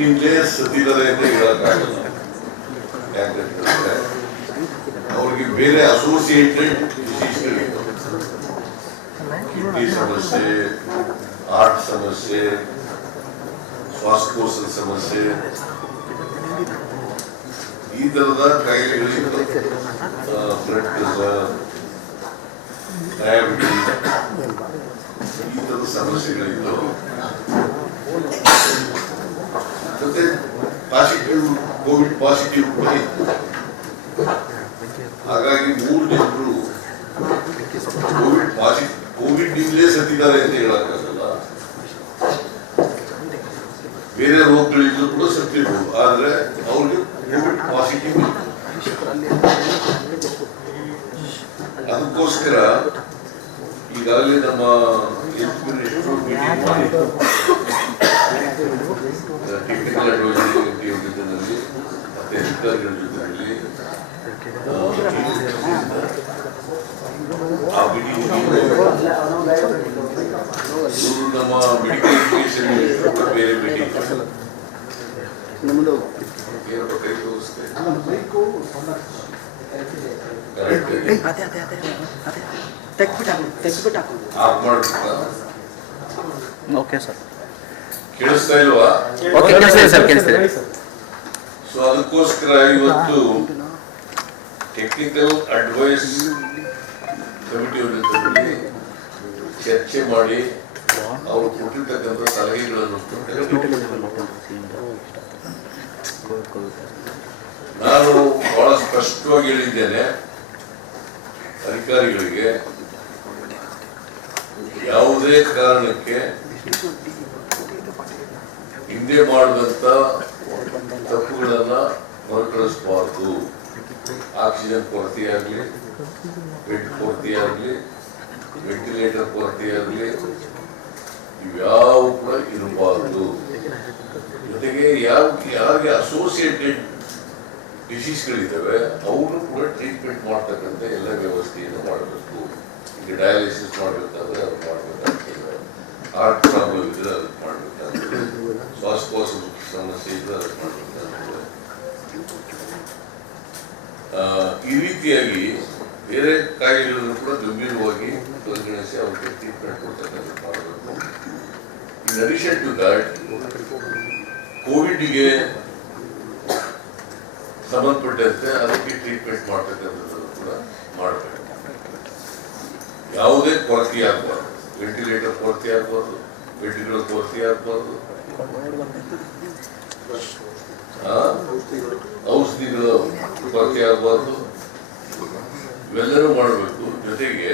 ನಿಂದಲೇ ಸತ್ತಿದ್ದಾರೆ ಅಂತ ಹೇಳಕ್ಕಾಗಲ್ಲ. ಯಾಕಂತಂದ್ರೆ ಅವ್ರಿಗೆ ಬೇರೆ ಅಸೋಸಿಯೇಟೆಡ್ ಡಿಸೀಸ್ಗಳಿತ್ತು. ಕಿಡ್ನಿ ಸಮಸ್ಯೆ, ಹಾರ್ಟ್ ಸಮಸ್ಯೆ, ಶ್ವಾಸಕೋಶದ ಸಮಸ್ಯೆ, ಈ ತರದ ಕಾಯಿಲೆಗಳಿತ್ತು. ಬ್ಲಡ್ ಪ್ರೆಷರ್, ಡಯಾಬಿಟಿಸ್, ಈ ತರದ ಸಮಸ್ಯೆಗಳಿತ್ತು. ಮತ್ತೆ ಪಾಸಿಟಿವ್ ಕೋವಿಡ್ ಪಾಸಿಟಿವ್ ಕೂಡ ಇತ್ತು. ಹಾಗಾಗಿ 3 ಜನರು ಕೋವಿಡ್ ನಿಂದಲೇ ಸತ್ತಿದ್ದಾರೆ ಅಂತ ಹೇಳಕ್ಕಾಗಲ್ಲ. ಬೇರೆ ರೋಗಗಳಿದ್ರು ಕೂಡ ಸತ್ತಿರ್ಬೋದು, ಆದ್ರೆ ಅವ್ರಿಗೆ ಕೋವಿಡ್ ಪಾಸಿಟಿವ್ ಇತ್ತು. ಅದಕ್ಕೋಸ್ಕರ ಈಗಾಗಲೇ ನಮ್ಮ ಮೀಟಿಂಗ್ ಮಾಡಿದ್ದು ಟೆಕ್ನಿಕಲ್ ಅಡ್ವೈಸರಿ ಜೊತೆಯಲ್ಲಿ ಮತ್ತೆ ಅಧಿಕಾರಿಗಳ ಜೊತೆಯಲ್ಲಿ ಆ ಮೀಟಿಂಗ್ ನಮ್ಮ ಮೆಡಿಕಲ್ ಎಜುಕೇಶನ್ ಬೇರೆ ಮೀಟಿಂಗ್ ಕೇಳಿಸ್ತಾ ಇಲ್ವಾ? ಸೊ ಅದಕ್ಕೋಸ್ಕರ ಇವತ್ತು ಟೆಕ್ನಿಕಲ್ ಅಡ್ವೈಸ್ ಕಮಿಟಿಯವ್ರ ಜೊತೆ ಚರ್ಚೆ ಮಾಡಿ ಅವರು ಕೊಟ್ಟಿರ್ತಕ್ಕಂಥ ಸಲಹೆಗಳನ್ನು ನಾನು ಬಹಳ ಸ್ಪಷ್ಟವಾಗಿ ಹೇಳಿದ್ದೇನೆ ಅಧಿಕಾರಿಗಳಿಗೆ, ಯಾವುದೇ ಕಾರಣಕ್ಕೆ ಹಿಂದೆ ಮಾಡಿದಂತ ತಪ್ಪುಗಳನ್ನ ಮರುಕಳಿಸಬಾರದು. ಆಕ್ಸಿಜನ್ ಕೊರತೆಯಾಗಲಿ, ಬೆಡ್ ಕೊರತೆಯಾಗಲಿ, ವೆಂಟಿಲೇಟರ್ ಕೊರತೆಯಾಗಲಿ, ಇವ್ಯಾವ ಕೂಡ ಇರಬಾರದು. ಜೊತೆಗೆ ಯಾರಿಗೆ ಅಸೋಸಿಯೇಟೆಡ್ ಡಿಸೀಸ್ಗಳಿದ್ದಾವೆ ಅವರು ಕೂಡ ಟ್ರೀಟ್ಮೆಂಟ್ ಮಾಡ್ತಕ್ಕಂಥ ಎಲ್ಲ ವ್ಯವಸ್ಥೆಯನ್ನು ಮಾಡಬೇಕು. ಈಗ ಡಯಾಲಿಸಿಸ್ ಮಾಡಬೇಕಾದ್ರೆ ಅದು ಮಾಡಬೇಕಾಗ್ತದೆ, ಹಾರ್ಟ್ ಪ್ರಾಬ್ಲಮ್ ಇದ್ರೆ ಅದಕ್ಕೆ ಮಾಡಬೇಕಾಗ್ತದೆ, ಶ್ವಾಸಕೋಶ ಸಮಸ್ಯೆ ಇದ್ರೆ ಅದಕ್ಕೆ ಮಾಡಬೇಕಾಗ್ತದೆ. ಈ ರೀತಿಯಾಗಿ ಬೇರೆ ಕಾಯಿಲೆಗಳನ್ನು ಕೂಡ ಗಂಭೀರವಾಗಿ ಪರಿಗಣಿಸಿ ಅವರಿಗೆ ಟ್ರೀಟ್ಮೆಂಟ್ ಕೊಡ್ತಕ್ಕಂಥ ಮಾಡಬೇಕು. ಇನ್ ಅಡಿಷನ್ ಟು ದಟ್, ಕೋವಿಡ್ಗೆ ಸಂಬಂಧಪಟ್ಟಂತೆ ಅದಕ್ಕೆ ಟ್ರೀಟ್ಮೆಂಟ್ ಮಾಡ್ತಕ್ಕಂಥದ್ದನ್ನು ಕೂಡ ಮಾಡಬೇಕು. ಯಾವುದೇ ಕೊರತೆ ಆಗಬಾರ್ದು. ವೆಂಟಿಲೇಟರ್ ಕೊರತೆ ಆಗಬಾರ್ದು, ಬೆಡ್ಗಳ ಕೊರತೆ ಆಗಬಾರ್ದು, ಔಷಧಿಗಳ ಕೊರತೆ ಆಗಬಾರ್ದು. ಇವೆಲ್ಲರೂ ಮಾಡಬೇಕು. ಜೊತೆಗೆ